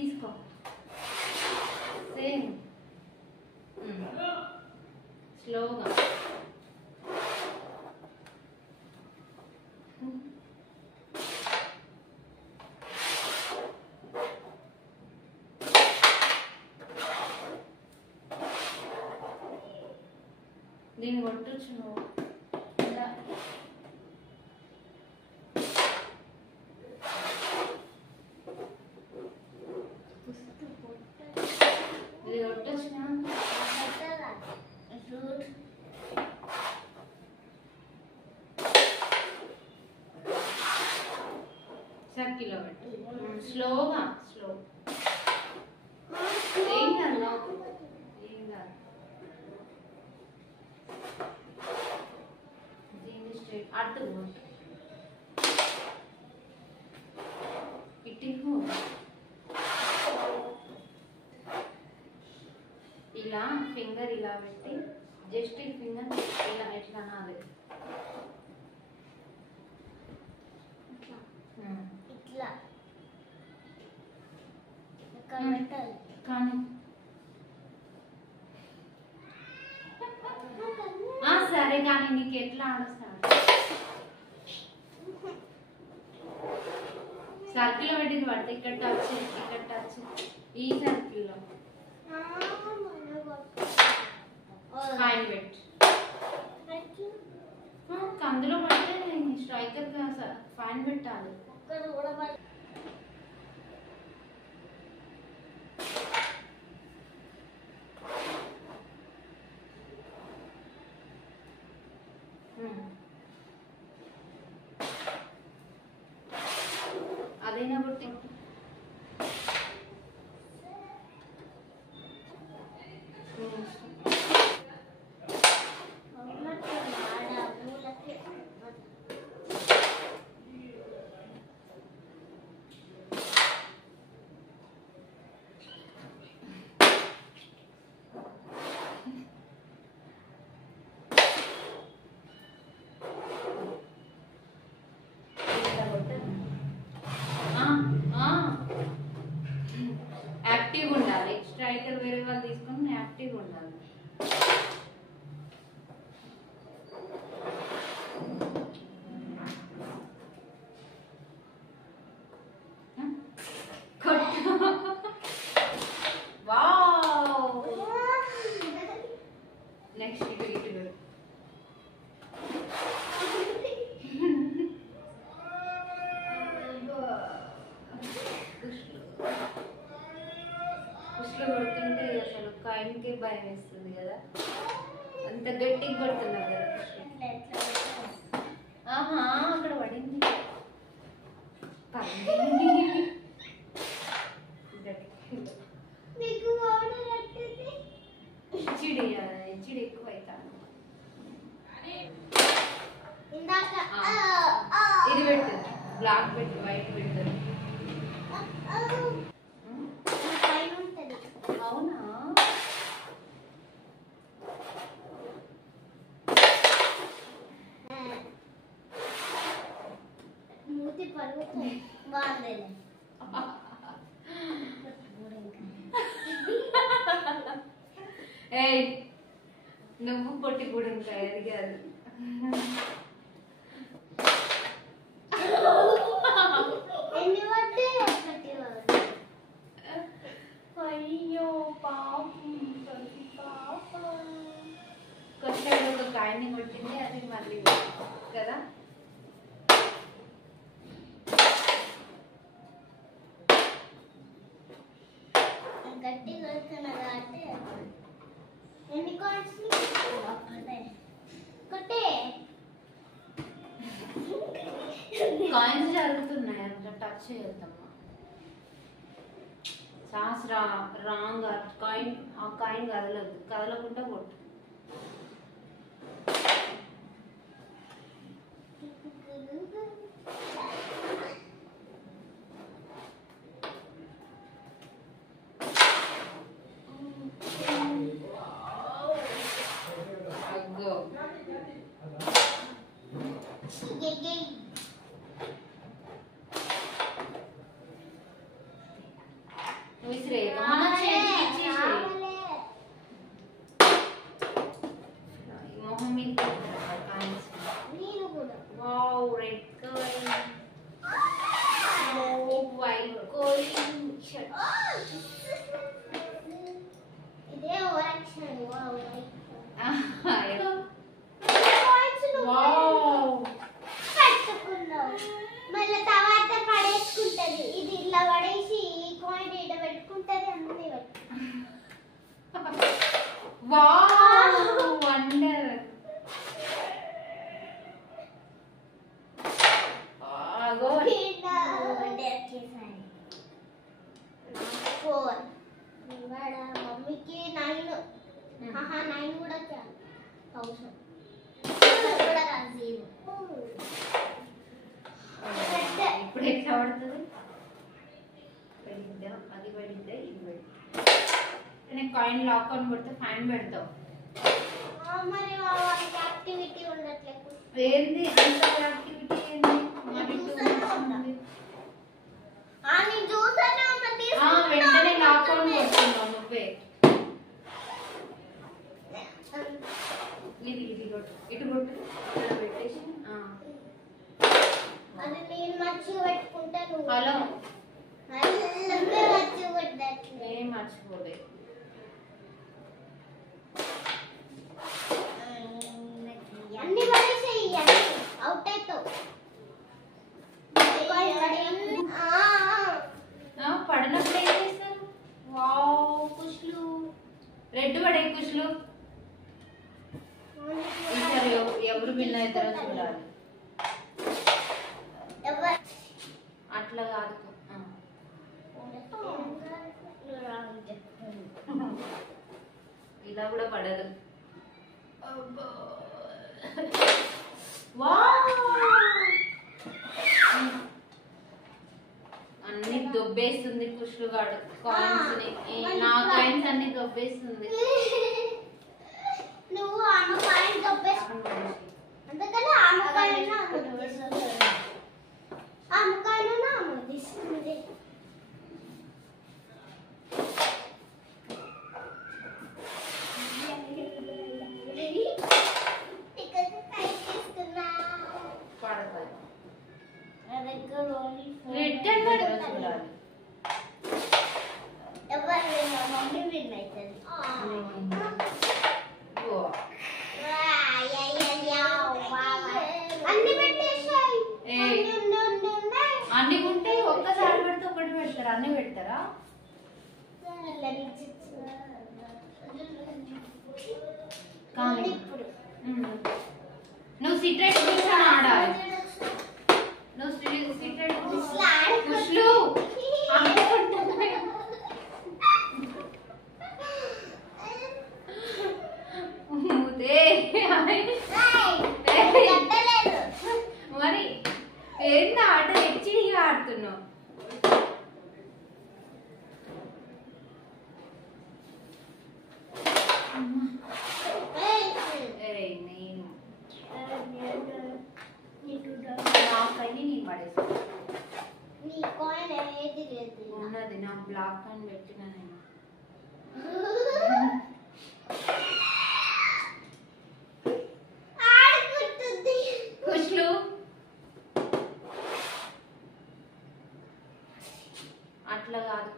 తీసుకో సేమ్ స్లోగా దీన్ని కొట్టచ్చు నువ్వు ఇది కొట్టచ్చునా సర్కిల్లో పెట్టు స్లోగా స్లో ఏం కాదు ఏం కాదు దీన్ని స్ట్రైట్ అర్థం కొట్టు ఇటు ఇలా ఫింగర్ ఇలా పెట్టి జస్ట్ ఈ ఫింగర్ ఇలా ఎట్లా అనాలి ఇట్లా కానీ సరే కానీ నీకు ఎట్లా ఆడొస్తాడు సర్కిల్ పెట్టింది పడితే ఇక్కడ టచ్ ఈ సర్కిల్లో ఫైన్ పెట్ అందులో పడితే స్ట్రైకర్ ఫైన్ పెట్టాలి అదేనా బట్టి యాక్టివ్గా ఉండాలి స్ట్రైకర్ వేరే వాళ్ళు తీసుకొని యాక్టివ్గా ఉండాలి నెక్స్ట్ ఇటు కుష్లో కొడుతుంటే అసలు కాయిన్కే భయం వేస్తుంది కదా అంత గట్టిగా కొడుతున్నారు కదా ఆహా అక్కడ పడింది చిడి ఎక్కువ అవుతాను ఇది పెట్టు బ్లాక్ పెట్టు వైట్ పెట్టు అవునా మూతి పరుగుతుంది బాగుంది ఏయ్ నువ్వు పొట్టి గుడుంకాయ అది కాదు అయ్యో పాపం కొంచెం ఒక కాయని కొట్టింది అది మళ్ళీ కదా గట్టి కొడుతున్నదా అంటే ఎన్ని కాయిన్స్ కొట్టే కాయిన్స్ జరుగుతున్నాయి అంత టచ్ చేద్దామా శాస్త్ర రాంగ్ కాయిన్ ఆ కాయిన్ కదలదు కదలకుండా కొట్టు మొహం మీద కాయిన్స్. నేను కూడా wow, red coin, white coin. ఇదే ఓరక్షన్. వావ్ వావ్, పట్టుకున్నావు మళ్ళీ తర్వాత పడేసుకుంటది. ఇది ఇలా పడేసి ఈ కాయిన్ ఇట పెట్టుకుంటది. అన్ని వావ్, వండర్. ఆగో, 4 ఇవాడ మమ్మీకి 9. 9 కూడా చాలు. 1000 కూడా కాదు 0. ఇప్పుడు ఎట్లా పడుతుంది? పడిద్దా, అది పడిద్దా, ఇది పడిద్దా. నేను కాయిన్ లాక్ అని కొడితే ఫైన్ పెడతావు. మరి వాళ్ళకి యాక్టివిటీ ఉండట్లేదు. ఏంది అంత యాక్టివిటీ ఏంది? మరి నేను చూసానే ఉన్నా. వెంటనే లాక్ అని కొడుతున్నావు నువ్వే. ఇది ఇది కొట్టు, ఇటు కొట్టు, ఇక్కడ పెట్టేసి. అది నేను మంచిగా పెట్టుకుంటా. నువ్వు హలో, మంచిగా పెట్టట్లేదు. ఏం మర్చిపోలే. అన్ని పడేసేయి. అన్ని అవుట్ అవుతావు. పడినప్పుడు ఏం చేస్తారు? వావ్, కుష్లు. రెడ్ పడే కుష్లు. ఈసారి ఎవరు విన్ అవుతారో చూడాలి. అట్లా కాదు. ఇలా కూడా పడదు. అన్ని దొబ్బేస్తుంది కుష్లు గాడు కాయిన్స్ ని. నా కాయిన్స్ అన్ని దొబ్బేస్తుంది. నువ్వు ఆమె కాయిన్ దొబ్బేసుకో. అందుకని ఆమె కాయిన్ ఆమె కాయిన్ ఆమె తీసుకుంది. రిటర్న్ చూడాలి. ఎవరు మమ్మీ విన్ అవుతుంది. అన్ని పెట్టేసాయి. అన్ని ఉంటే ఒక్కసారి పెడితే ఒకటి పెడతారా? అన్ని పెడతారా? కానీ నువ్వు సీక్రెట్ కూర్చొని ఆడాలి. నువ్వు సీక్రెట్ కుష్లు మరి ఏంది ఆట హెచ్చిడిగా ఆడుతున్నావు? నాకైనా నీ పడేసి నీ కాయిన్ ఏది లేదు. ఉన్నది నా బ్లాక్ అని పెట్టిన నేను. ఆడుకుంటుంది. కుష్లు అట్లా కాదు.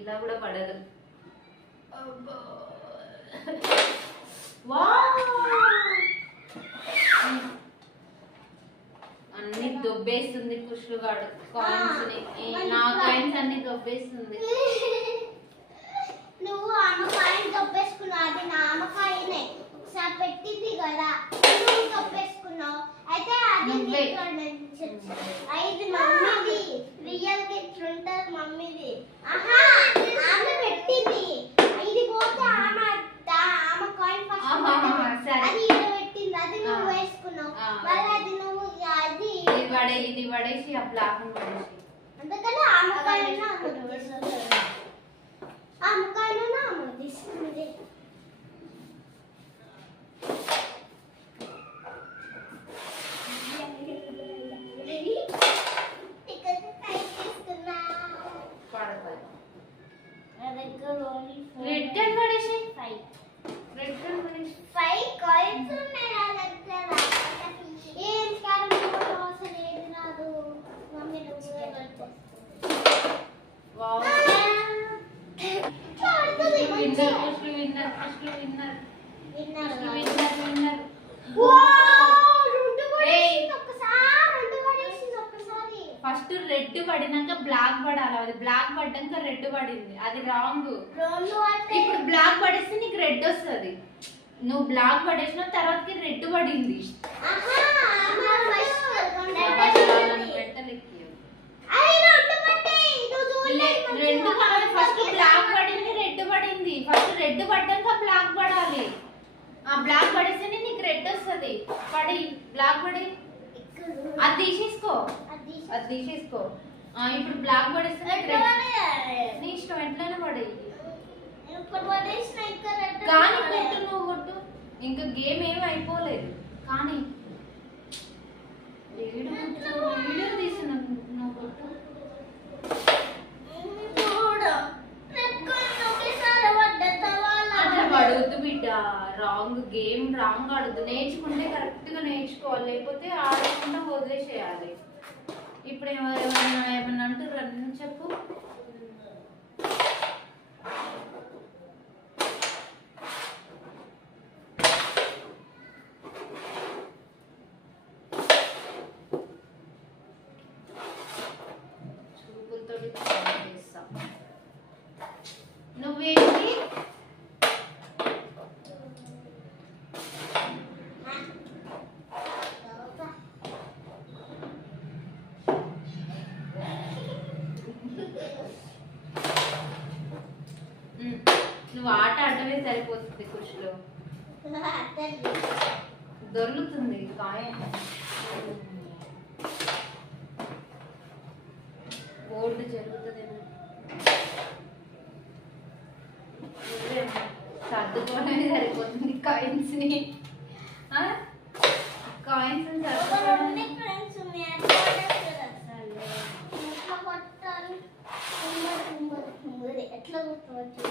ఇలా కూడా పడదు. అన్ని దొబ్బేస్తుంది కుష్లు గాడు కాయిన్స్ ని. నా కాయిన్స్ అన్ని దొబ్బేస్తుంది. నువ్వు ఆమె కాయిన్ దొబ్బేసుకున్నావు. అది నా ఆమె కాయినే. ఒకసారి పెట్టింది కదా, నువ్వు దొబ్బేసుకున్నావు. అయితే అది ఇది మమ్మీది. రియల్ గా ఇట్లుంటది మమ్మీది. ఆహా, ఆమె పెట్టింది. ఇది పోతే ఆమె కాయిన్ ఫస్ట్ అది ఇది పెట్టింది. అది నువ్వు వేసుకున్నావు. మళ్ళీ అది నువ్వు ఇది పడేసి ఆ బ్లాక్ పడేసి. అందుకని ఆమె కాయిన్ ఆమె కాయిన్ ఆమె తీసుకుంది. విన్నర్ కుష్లు విన్నర్ కుష్లు winner winner winner. First red పడినాక బ్లాక్ పడాలి, అది బ్లాక్ పడ్డాక రెడ్ పడింది, అది రాంగ్. ఇప్పుడు బ్లాక్ పడేస్తే నీకు రెడ్ వస్తుంది, నువ్వు బ్లాక్ పడేసిన తర్వాత రెడ్ పడింది. రెండు ఫస్ట్ బ్లాక్ పడింది రెడ్ పడింది, ఫస్ట్ రెడ్ పడ్డాక బ్లాక్ పడాలి, ఆ బ్లాక్ పడేస్తేనే నీకు రెడ్ వస్తుంది. పడి బ్లాక్ పడి అది తీసేసుకో, అది తీసేసుకో. ఇప్పుడు బ్లాక్ పడేస్తే నీ ఇష్టం ఎట్లయినా పడే కానీ కొట్టు, నువ్వు కొట్టు, ఇంకా గేమ్ ఏమి అయిపోలేదు. కానీ వీడియో తీసిన నువ్వు కొట్టు. అట్లా పడవద్దు బిడ్డ, రాంగ్ గేమ్ రాంగ్ ఆడద్దు. నేర్చుకుంటే కరెక్ట్ గా నేర్చుకోవాలి, లేకపోతే ఆడకుండా వదిలేసేయాలి. ఇప్పుడు ఏమన్నా అంటారు చెప్పు. చూపులతో చేస్తాం. నువ్వేంటి నువ్వు ఆట ఆడమే సరిపోతుంది. కుషిలో దొరుకుతుంది కాయ, బోర్డు జరుగుతుందేమో, సర్దుకోవడమే సరిపోతుంది కాయిన్స్ ని. కాయిన్స్ ఎట్లా గుర్తువచ్చు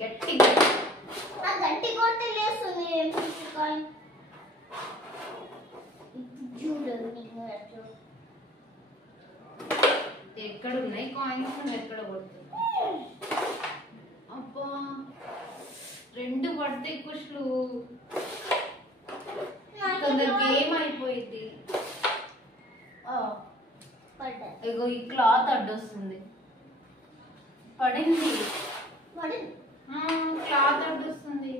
గట్టి గట్టి కొడితే లేస్తుంది. ఎక్కడ ఉన్నాయి కాయిన్స్, నువ్వు ఎక్కడ కొడుతుంది. అబ్బా రెండు పడితే కుష్లు తొందర గేమ్ అయిపోయింది. ఇగో ఈ క్లాత్ అడ్డొస్తుంది, పడింది క్లాత్ అడ్డొస్తుంది.